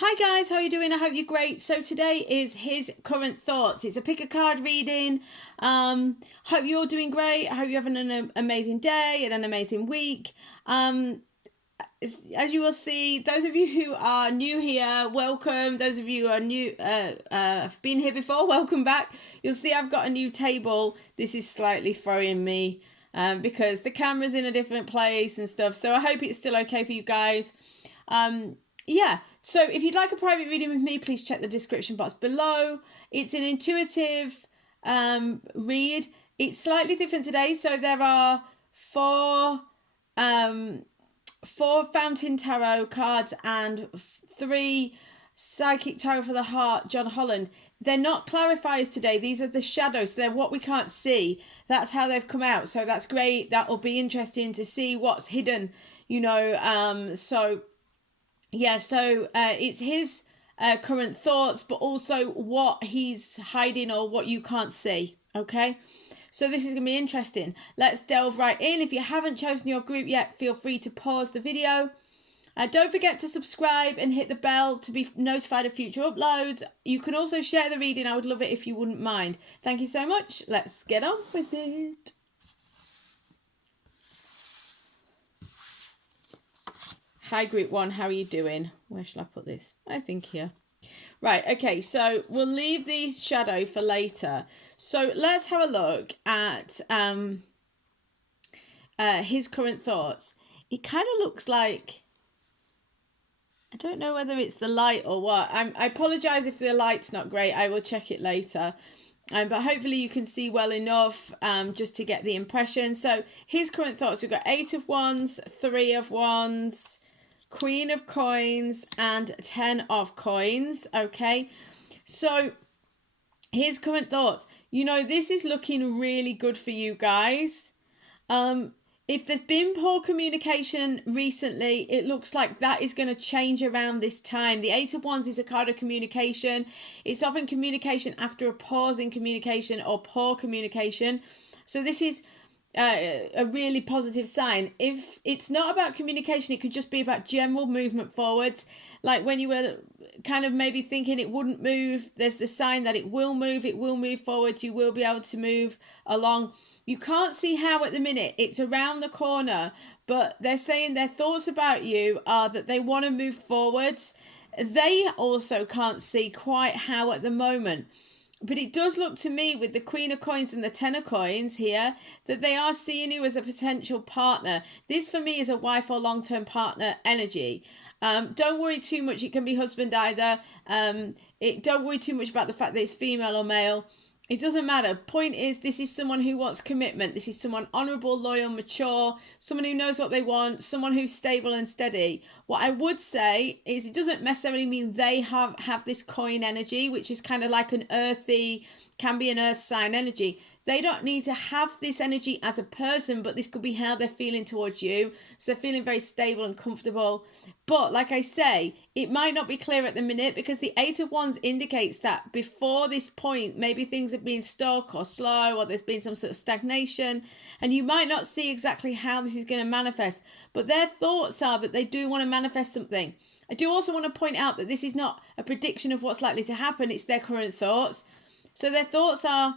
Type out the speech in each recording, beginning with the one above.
Hi guys, how are you doing? I hope you're great. So today is his current thoughts. It's a pick a card reading. Hope you're doing great. I hope you're having an amazing day and an amazing week. As you will see, those of you who are new here, welcome. Those of you who are new, have been here before, welcome back. You'll see I've got a new table. This is slightly throwing me because the camera's in a different place and stuff. So I hope it's still okay for you guys. Yeah, so if you'd like a private reading with me, please check the description box below. It's an intuitive read. It's slightly different today. So there are four Fountain Tarot cards and three Psychic Tarot for the Heart, John Holland. They're not clarifiers today. These are the shadows. They're what we can't see. That's how they've come out. So that's great. That will be interesting to see what's hidden, it's his current thoughts, but also what he's hiding or what you can't see. Okay, so this is going to be interesting. Let's delve right in. If you haven't chosen your group yet, feel free to pause the video. Don't forget to subscribe and hit the bell to be notified of future uploads. You can also share the reading. I would love it if you wouldn't mind. Thank you so much. Let's get on with it. Hi, group one. How are you doing? Where shall I put this? I think here. Right, okay, so we'll leave these shadow for later. So let's have a look at his current thoughts. It kind of looks like, I don't know whether it's the light or what. I apologise if the light's not great. I will check it later. But hopefully you can see well enough just to get the impression. So his current thoughts, we've got 8 of Wands, 3 of Wands, Queen of Coins and 10 of Coins. Okay, so his current thoughts. This is looking really good for you guys. If there's been poor communication recently, it looks like that is going to change around this time. The 8 of Wands is a card of communication. It's often communication after a pause in communication or poor communication. So this is a really positive sign. If it's not about communication, it could just be about general movement forwards. Like when you were kind of maybe thinking it wouldn't move, there's the sign that it will move forwards. You will be able to move along. You can't see how at the minute. It's around the corner, but they're saying their thoughts about you are that they want to move forwards. They also can't see quite how at the moment. But it does look to me with the Queen of Coins and the 10 of Coins here that they are seeing you as a potential partner. This for me is a wife or long-term partner energy. Don't worry too much. It can be husband either. Don't worry too much about the fact that it's female or male. It doesn't matter. Point is, this is someone who wants commitment. This is someone honourable, loyal, mature, someone who knows what they want, someone who's stable and steady. What I would say is it doesn't necessarily mean they have this coin energy, which is kind of like an earthy, can be an earth sign energy. They don't need to have this energy as a person, but this could be how they're feeling towards you. So they're feeling very stable and comfortable. But like I say, it might not be clear at the minute because the 8 of Wands indicates that before this point, maybe things have been stuck or slow or there's been some sort of stagnation. And you might not see exactly how this is going to manifest. But their thoughts are that they do want to manifest something. I do also want to point out that this is not a prediction of what's likely to happen. It's their current thoughts. So their thoughts are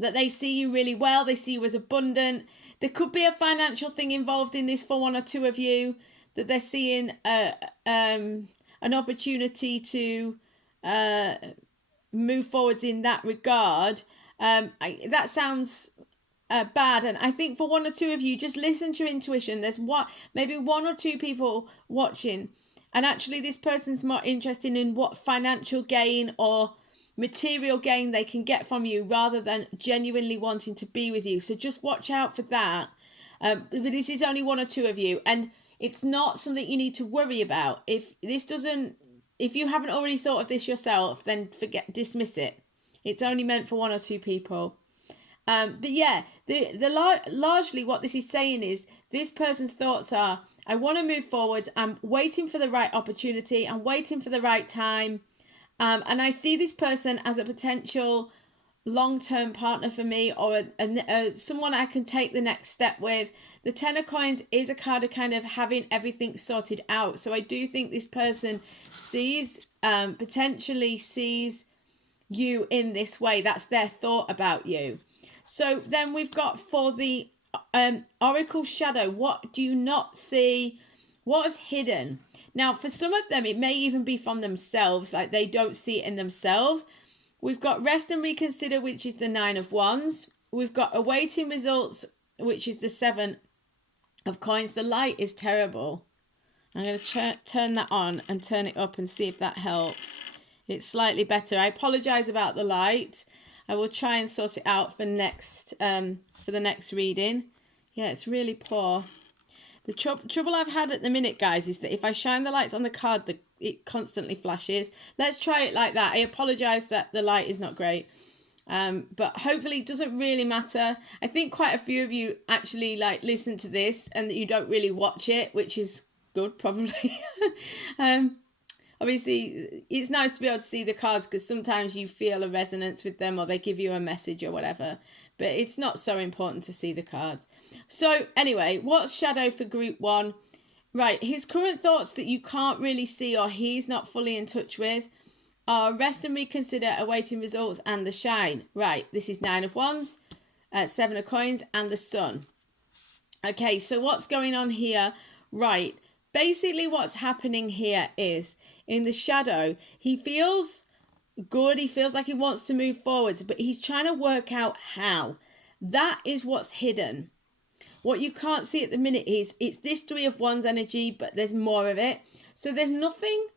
that they see you really well. They see you as abundant. There could be a financial thing involved in this for one or two of you, that they're seeing an opportunity to move forwards in that regard. That sounds bad, and I think for one or two of you, just listen to your intuition. There's maybe one or two people watching, and actually this person's more interested in what financial gain or material gain they can get from you rather than genuinely wanting to be with you. So just watch out for that. But this is only one or two of you, and it's not something you need to worry about. If you haven't already thought of this yourself, then dismiss it. It's only meant for one or two people. But yeah, largely what this is saying is this person's thoughts are, I want to move forwards. I'm waiting for the right opportunity. I'm waiting for the right time. And I see this person as a potential long-term partner for me, or someone I can take the next step with. The Ten of Coins is a card of kind of having everything sorted out. So I do think this person potentially sees you in this way. That's their thought about you. So then we've got for the Oracle Shadow, what do you not see? What is hidden? Now, for some of them, it may even be from themselves, like they don't see it in themselves. We've got Rest and Reconsider, which is the Nine of Wands. We've got Awaiting Results, which is the Seven of Coins. The light is terrible. I'm going to turn that on and turn it up and see if that helps. It's slightly better. I apologise about the light. I will try and sort it out for the next reading. Yeah, it's really poor. The trouble I've had at the minute, guys, is that if I shine the lights on the card, it constantly flashes. Let's try it like that. I apologise that the light is not great. But hopefully it doesn't really matter. I think quite a few of you actually listen to this and that you don't really watch it, which is good, probably. Obviously, it's nice to be able to see the cards because sometimes you feel a resonance with them or they give you a message or whatever. But it's not so important to see the cards. So anyway, what's Shadow for Group 1? Right, his current thoughts that you can't really see or he's not fully in touch with are Rest and Reconsider, Awaiting Results, and the Shine. Right, this is Nine of Wands, Seven of Coins, and the Sun. Okay, so what's going on here? Right, basically what's happening here is in the Shadow, he feels good. He feels like he wants to move forwards, but he's trying to work out how. That is what's hidden. What you can't see at the minute is it's this Three of Wands energy, but there's more of it. So there's nothing.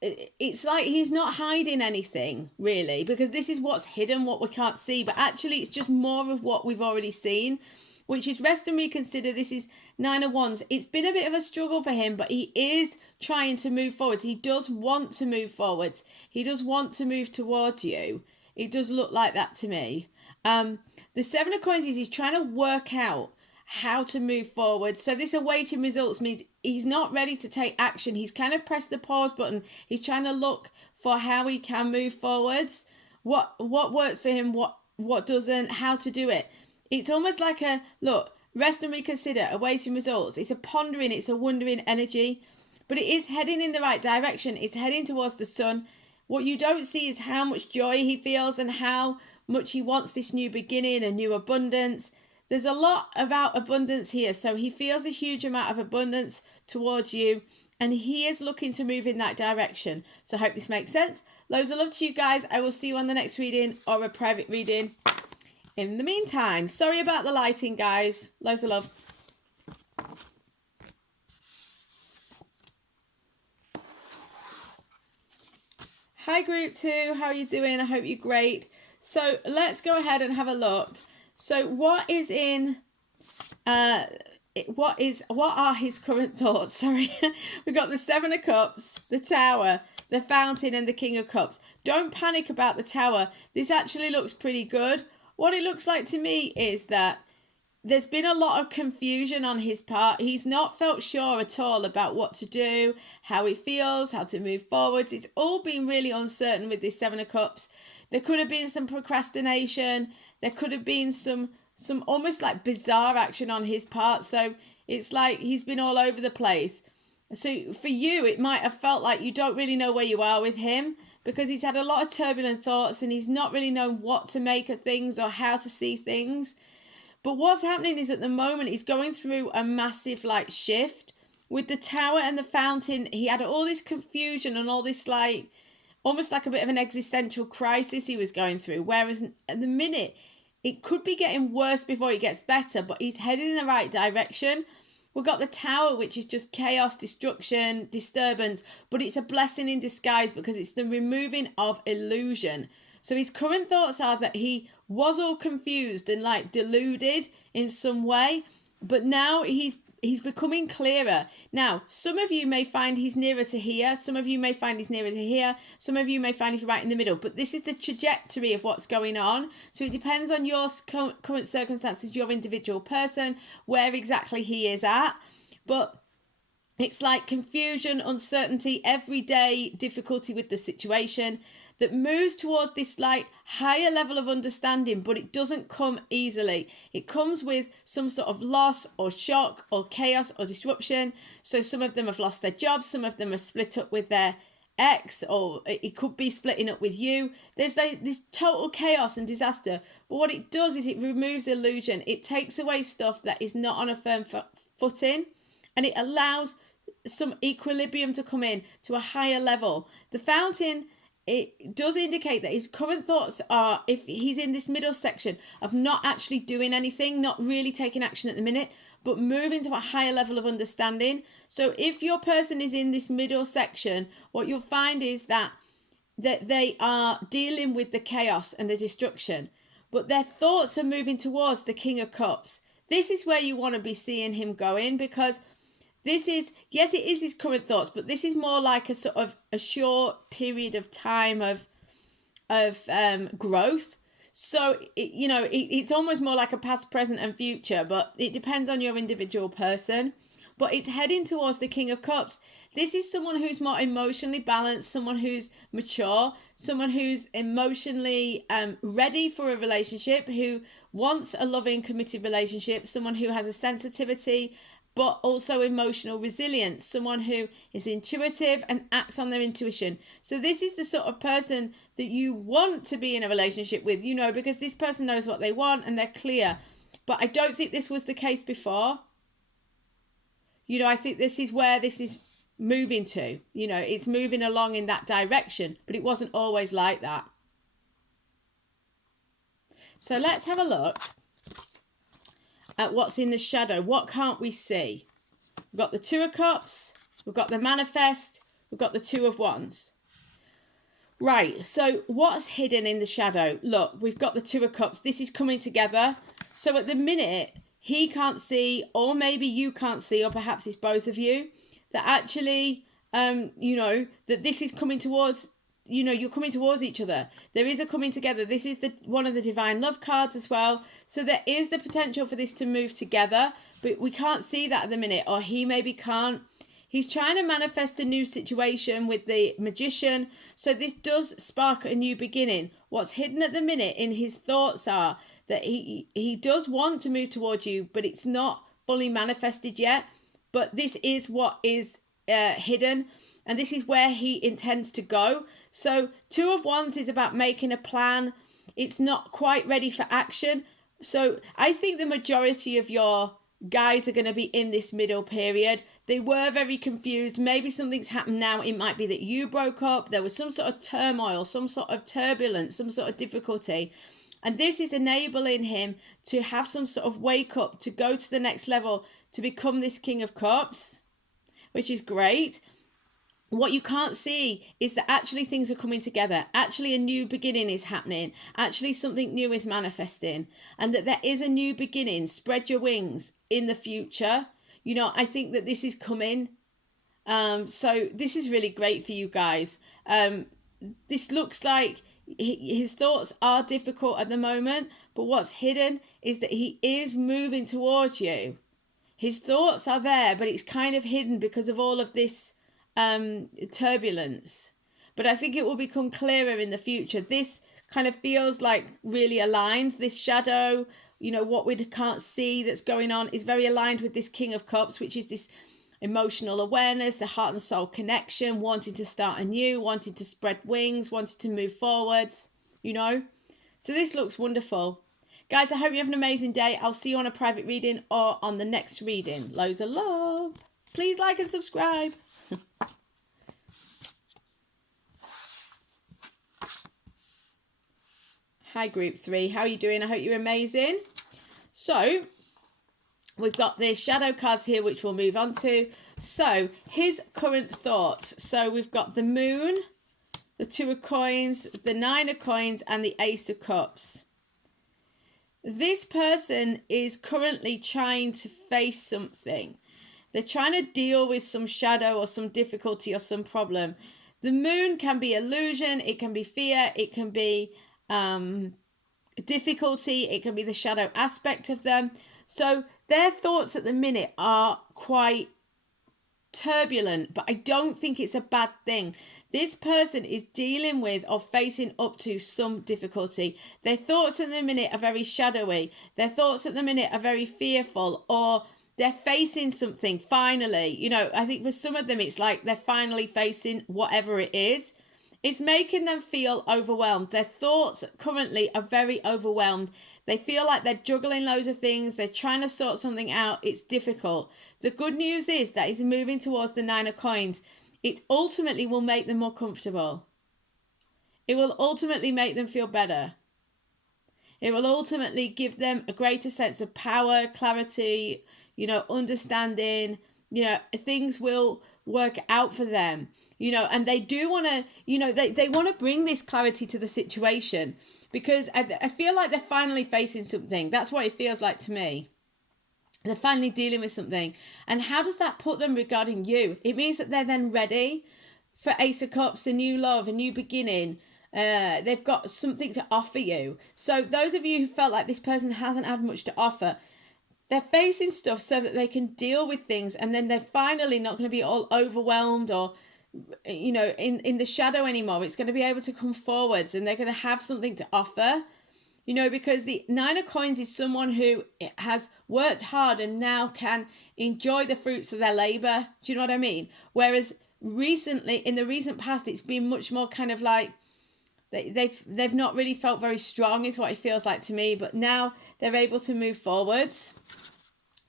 It's like he's not hiding anything really, because this is what's hidden, what we can't see. But actually, it's just more of what we've already seen, which is Rest and Reconsider. This is Nine of Wands. It's been a bit of a struggle for him, but he is trying to move forwards. He does want to move forwards. He does want to move towards you. It does look like that to me. The Seven of Coins is he's trying to work out how to move forward. So this Awaiting Results means he's not ready to take action. He's kind of pressed the pause button. He's trying to look for how he can move forwards. What works for him, what doesn't, how to do it. It's almost like a, look, Rest and Reconsider, Awaiting Results. It's a pondering, it's a wondering energy, but it is heading in the right direction. It's heading towards the sun. What you don't see is how much joy he feels and how much he wants this new beginning, a new abundance. There's a lot about abundance here. So he feels a huge amount of abundance towards you and he is looking to move in that direction. So I hope this makes sense. Loads of love to you guys. I will see you on the next reading or a private reading. In the meantime, sorry about the lighting, guys. Loads of love. Hi, Group 2. How are you doing? I hope you're great. So let's go ahead and have a look. So what are his current thoughts? Sorry. We've got the Seven of Cups, the Tower, the Fountain, and the King of Cups. Don't panic about the Tower. This actually looks pretty good. What it looks like to me is that there's been a lot of confusion on his part. He's not felt sure at all about what to do, how he feels, how to move forwards. It's all been really uncertain with this Seven of Cups. There could have been some procrastination. There could have been some almost like bizarre action on his part. So it's like he's been all over the place. So for you, it might have felt like you don't really know where you are with him because he's had a lot of turbulent thoughts and he's not really known what to make of things or how to see things. But what's happening is at the moment he's going through a massive shift. With the Tower and the Fountain, he had all this confusion and all this almost like a bit of an existential crisis he was going through. Whereas at the minute, it could be getting worse before it gets better, but he's heading in the right direction. We've got the Tower, which is just chaos, destruction, disturbance, but it's a blessing in disguise because it's the removing of illusion. So his current thoughts are that he was all confused and deluded in some way, but now he's becoming clearer. Now, some of you may find he's nearer to here. Some of you may find he's nearer to here. Some of you may find he's right in the middle. But this is the trajectory of what's going on. So it depends on your current circumstances, your individual person, where exactly he is at. But it's like confusion, uncertainty, everyday difficulty with the situation. that moves towards this like higher level of understanding, but it doesn't come easily. It comes with some sort of loss or shock or chaos or disruption. So some of them have lost their jobs, some of them are split up with their ex, or it could be splitting up with you. There's like this total chaos and disaster. But what it does is it removes illusion. It takes away stuff that is not on a firm footing, and it allows some equilibrium to come in to a higher level. The fountain, it does indicate that his current thoughts are, if he's in this middle section of not actually doing anything, not really taking action at the minute, but moving to a higher level of understanding. So if your person is in this middle section, what you'll find is that they are dealing with the chaos and the destruction, but their thoughts are moving towards the King of Cups. This is where you want to be seeing him going, because this is, yes, it is his current thoughts, but this is more like a sort of a short period of time of growth. So, it's almost more like a past, present and future, but it depends on your individual person. But it's heading towards the King of Cups. This is someone who's more emotionally balanced, someone who's mature, someone who's emotionally ready for a relationship, who wants a loving, committed relationship, someone who has a sensitivity, but also emotional resilience, someone who is intuitive and acts on their intuition. So this is the sort of person that you want to be in a relationship with, because this person knows what they want and they're clear. But I don't think this was the case before. I think this is where this is moving to. It's moving along in that direction, but it wasn't always like that. So let's have a look at what's in the shadow. What can't we see? We've got the Two of Cups, we've got the Manifest, we've got the Two of Wands. Right, so what's hidden in the shadow? Look, we've got the Two of Cups. This is coming together. So at the minute, he can't see, or maybe you can't see, or perhaps it's both of you, that actually, that this is coming towards, you're coming towards each other. There is a coming together. This is one of the divine love cards as well. So there is the potential for this to move together, but we can't see that at the minute, or he maybe can't. He's trying to manifest a new situation with the Magician. So this does spark a new beginning. What's hidden at the minute in his thoughts are that he does want to move towards you, but it's not fully manifested yet. But this is what is hidden, and this is where he intends to go. So Two of Wands is about making a plan. It's not quite ready for action. So I think the majority of your guys are going to be in this middle period. They were very confused. Maybe something's happened now. It might be that you broke up. There was some sort of turmoil, some sort of turbulence, some sort of difficulty. And this is enabling him to have some sort of wake up, to go to the next level, to become this King of Cups, which is great. What you can't see is that actually things are coming together. Actually, a new beginning is happening. Actually, something new is manifesting. And that there is a new beginning. Spread your wings in the future. I think that this is coming. So this is really great for you guys. This looks like his thoughts are difficult at the moment. But what's hidden is that he is moving towards you. His thoughts are there, but it's kind of hidden because of all of this turbulence. But I think it will become clearer in the future. This kind of feels like really aligned. This shadow, what we can't see that's going on is very aligned with this King of Cups, which is this emotional awareness, the heart and soul connection, wanting to start anew, wanting to spread wings, wanting to move forwards, So this looks wonderful. Guys, I hope you have an amazing day. I'll see you on a private reading or on the next reading. Loads of love. Please like and subscribe. Hi, Group 3. How are you doing? I hope you're amazing. So, we've got the shadow cards here, which we'll move on to. So, his current thoughts. So, we've got the Moon, the Two of Coins, the Nine of Coins, and the Ace of Cups. This person is currently trying to face something. They're trying to deal with some shadow or some difficulty or some problem. The Moon can be illusion, it can be fear, it can be difficulty, it can be the shadow aspect of them. So their thoughts at the minute are quite turbulent, but I don't think it's a bad thing. This person is dealing with or facing up to some difficulty. Their thoughts at the minute are very shadowy. Their thoughts at the minute are very fearful, or they're facing something finally. You know, I think for some of them, it's like they're finally facing whatever it is. It's making them feel overwhelmed. Their thoughts currently are very overwhelmed. They feel like they're juggling loads of things. They're trying to sort something out. It's difficult. The good news is that it's moving towards the 9 of coins. It ultimately will make them more comfortable. It will ultimately make them feel better. It will ultimately give them a greater sense of power, clarity, you know, understanding. You know, things will work out for them. You know, and they do want to, you know, they want to bring this clarity to the situation, because I feel like they're finally facing something. That's what it feels like to me. They're finally dealing with something. And how does that put them regarding you? It means that they're then ready for Ace of Cups, a new love, a new beginning. They've got something to offer you. So those of you who felt like this person hasn't had much to offer, they're facing stuff so that they can deal with things, and then they're finally not going to be all overwhelmed or, you know, in the shadow anymore. It's going to be able to come forwards, and they're going to have something to offer. You know, because the 9 of coins is someone who has worked hard and now can enjoy the fruits of their labor. Do you know what I mean? Whereas recently, in the recent past, it's been much more kind of like they've not really felt very strong, is what it feels like to me. But now they're able to move forwards.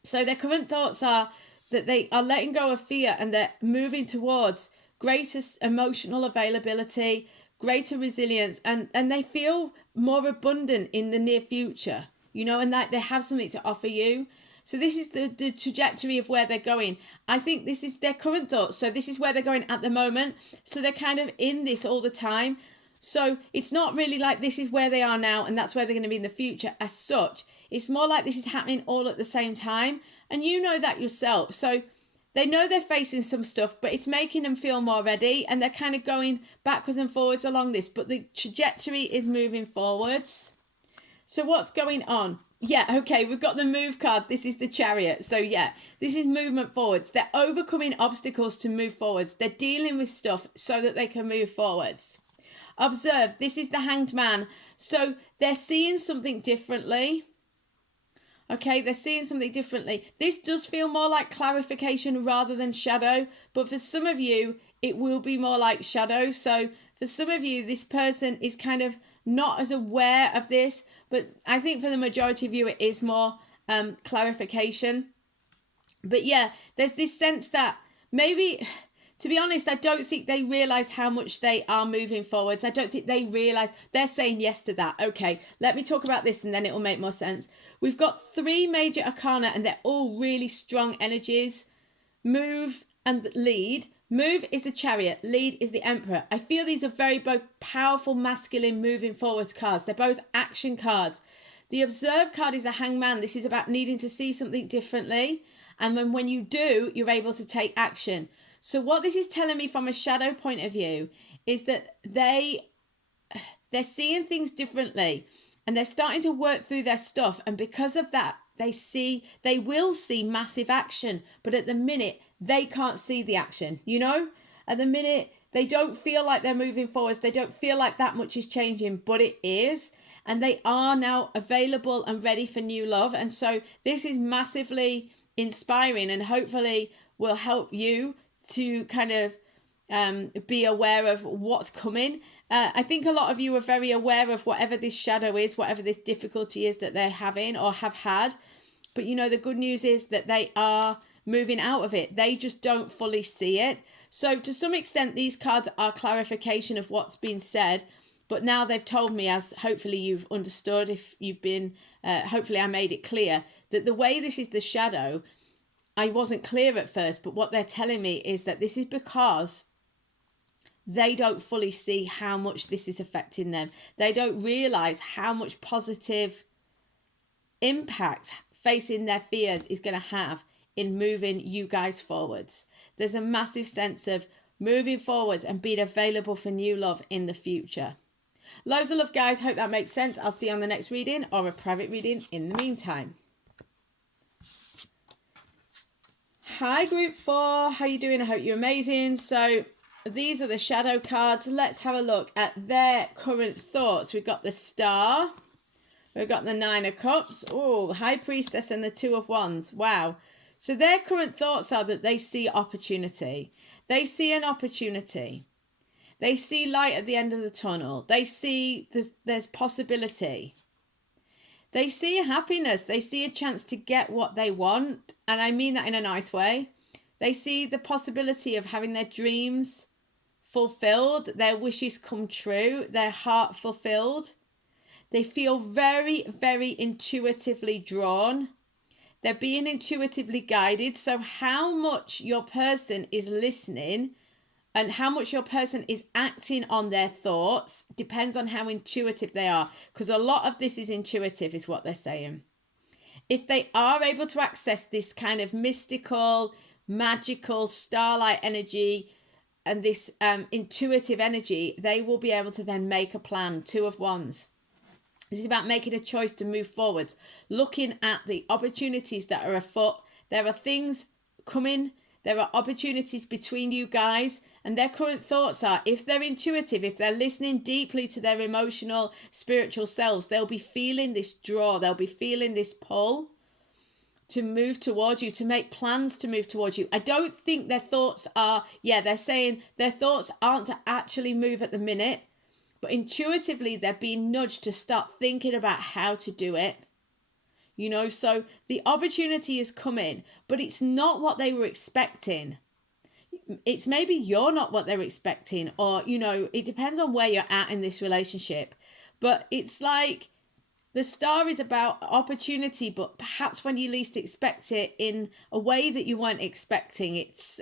So their current thoughts are that they are letting go of fear, and they're moving towards greater emotional availability, greater resilience, and they feel more abundant in the near future, you know, and that they have something to offer you. So this is the trajectory of where they're going. I think this is their current thoughts. So this is where they're going at the moment. So they're kind of in this all the time. So it's not really like this is where they are now and that's where they're going to be in the future as such. It's more like this is happening all at the same time. And you know that yourself. So they know they're facing some stuff, but it's making them feel more ready, and they're kind of going backwards and forwards along this, but the trajectory is moving forwards. So what's going on? Yeah, okay, we've got the move card. This is the Chariot. So yeah, this is movement forwards. They're overcoming obstacles to move forwards. They're dealing with stuff so that they can move forwards. Observe, this is the Hanged Man. So they're seeing something differently. Okay, they're seeing something differently. This does feel more like clarification rather than shadow, but for some of you, it will be more like shadow. So for some of you, this person is kind of not as aware of this, but I think for the majority of you, it is more clarification. But yeah, there's this sense that maybe, to be honest, I don't think they realise how much they are moving forwards. I don't think they realise. They're saying yes to that. Okay, let me talk about this and then it will make more sense. We've got 3 major arcana and they're all really strong energies. Move and lead. Move is the Chariot. Lead is the Emperor. I feel these are very both powerful, masculine, moving forwards cards. They're both action cards. The Observe card is the Hanged Man. This is about needing to see something differently. And then when you do, you're able to take action. So what this is telling me from a shadow point of view is that they're seeing things differently. And they're starting to work through their stuff. And because of that, they will see massive action. But at the minute, they can't see the action, you know? At the minute, they don't feel like they're moving forwards. They don't feel like that much is changing, but it is. And they are now available and ready for new love. And so this is massively inspiring and hopefully will help you to kind of be aware of what's coming. I think a lot of you are very aware of whatever this shadow is, whatever this difficulty is that they're having or have had. But you know, the good news is that they are moving out of it. They just don't fully see it. So to some extent, these cards are clarification of what's been said. But now they've told me, as hopefully you've understood, if you've been, hopefully I made it clear, that the way this is the shadow, I wasn't clear at first, but what they're telling me is that this is because they don't fully see how much this is affecting them. They don't realise how much positive impact facing their fears is going to have in moving you guys forwards. There's a massive sense of moving forwards and being available for new love in the future. Loads of love, guys. Hope that makes sense. I'll see you on the next reading or a private reading in the meantime. Hi, group 4. How you doing? I hope you're amazing. So these are the shadow cards. Let's have a look at their current thoughts. We've got the Star. We've got the Nine of Cups. Oh, High Priestess and the Two of Wands. Wow. So their current thoughts are that they see opportunity. They see an opportunity. They see light at the end of the tunnel. They see there's possibility. They see happiness. They see a chance to get what they want. And I mean that in a nice way. They see the possibility of having their dreams fulfilled, their wishes come true, their heart fulfilled. They feel very, very intuitively drawn. They're being intuitively guided. So how much your person is listening and how much your person is acting on their thoughts depends on how intuitive they are. Because a lot of this is intuitive, is what they're saying. If they are able to access this kind of mystical, magical, starlight energy and this intuitive energy, they will be able to then make a plan. Two of Wands. This is about making a choice to move forwards, looking at the opportunities that are afoot. There are things coming. There are opportunities between you guys, and their current thoughts are, if they're intuitive, if they're listening deeply to their emotional, spiritual selves, they'll be feeling this draw, they'll be feeling this pull to move towards you, to make plans to move towards you. I don't think their thoughts are, they're saying their thoughts aren't to actually move at the minute, but intuitively they're being nudged to start thinking about how to do it. You know, so the opportunity is coming, but it's not what they were expecting. It's maybe you're not what they're expecting, or, you know, it depends on where you're at in this relationship. But it's like the Star is about opportunity, but perhaps when you least expect it in a way that you weren't expecting. It's,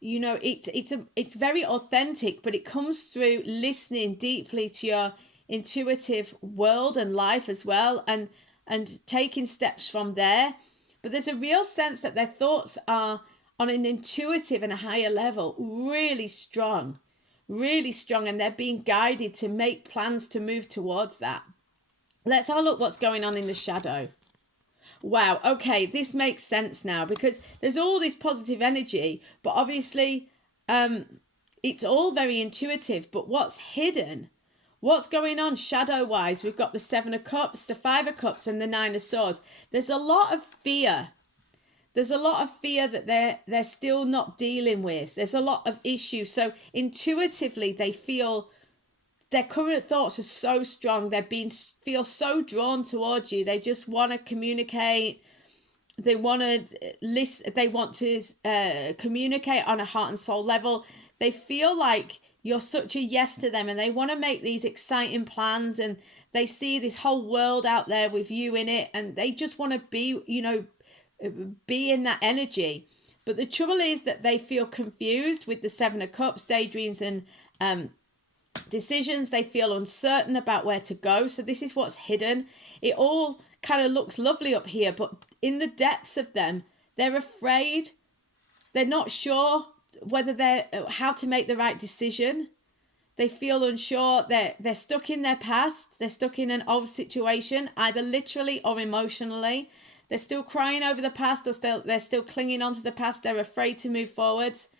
you know, it's very authentic, but it comes through listening deeply to your intuitive world and life as well, and taking steps from there. But there's a real sense that their thoughts are on an intuitive and a higher level really strong, and they're being guided to make plans to move towards that. Let's have a look what's going on in the shadow. Wow, okay, this makes sense now, because there's all this positive energy, but obviously it's all very intuitive. But what's hidden? What's going on shadow-wise? We've got the Seven of Cups, the Five of Cups, and the Nine of Swords. There's a lot of fear. There's a lot of fear that they're still not dealing with. There's a lot of issues. So intuitively, they feel their current thoughts are so strong. Feel so drawn towards you. They just want to communicate. They want to listen. They want to communicate on a heart and soul level. They feel like you're such a yes to them, and they want to make these exciting plans, and they see this whole world out there with you in it, and they just want to be, you know, be in that energy. But the trouble is that they feel confused with the Seven of Cups, daydreams and decisions. They feel uncertain about where to go. So this is what's hidden. It all kind of looks lovely up here, but in the depths of them, they're afraid. They're not sure whether how to make the right decision. They feel unsure. They're stuck in their past. They're stuck in an old situation, either literally or emotionally. They're still crying over the past, or they're still clinging on to the past. They're afraid to move forwards.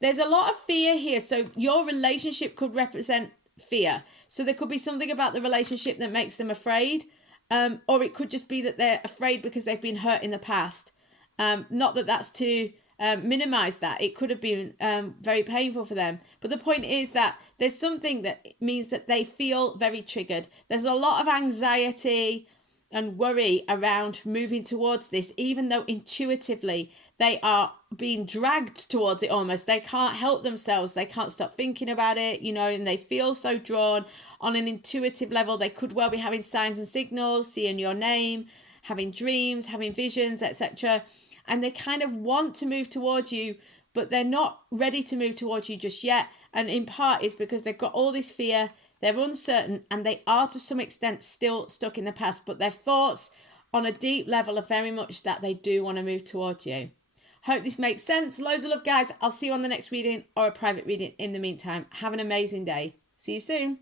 There's a lot of fear here. So your relationship could represent fear. So there could be something about the relationship that makes them afraid. Or it could just be that they're afraid because they've been hurt in the past. Not that that's to minimize that. It could have been very painful for them. But the point is that there's something that means that they feel very triggered. There's a lot of anxiety and worry around moving towards this, even though intuitively they are being dragged towards it almost. They can't help themselves. They can't stop thinking about it, you know, and they feel so drawn on an intuitive level. They could well be having signs and signals, seeing your name, having dreams, having visions, etc. And they kind of want to move towards you, but they're not ready to move towards you just yet. And in part is because they've got all this fear, they're uncertain, and they are to some extent still stuck in the past. But their thoughts on a deep level are very much that they do want to move towards you. Hope this makes sense. Loads of love, guys. I'll see you on the next reading or a private reading in the meantime. Have an amazing day. See you soon.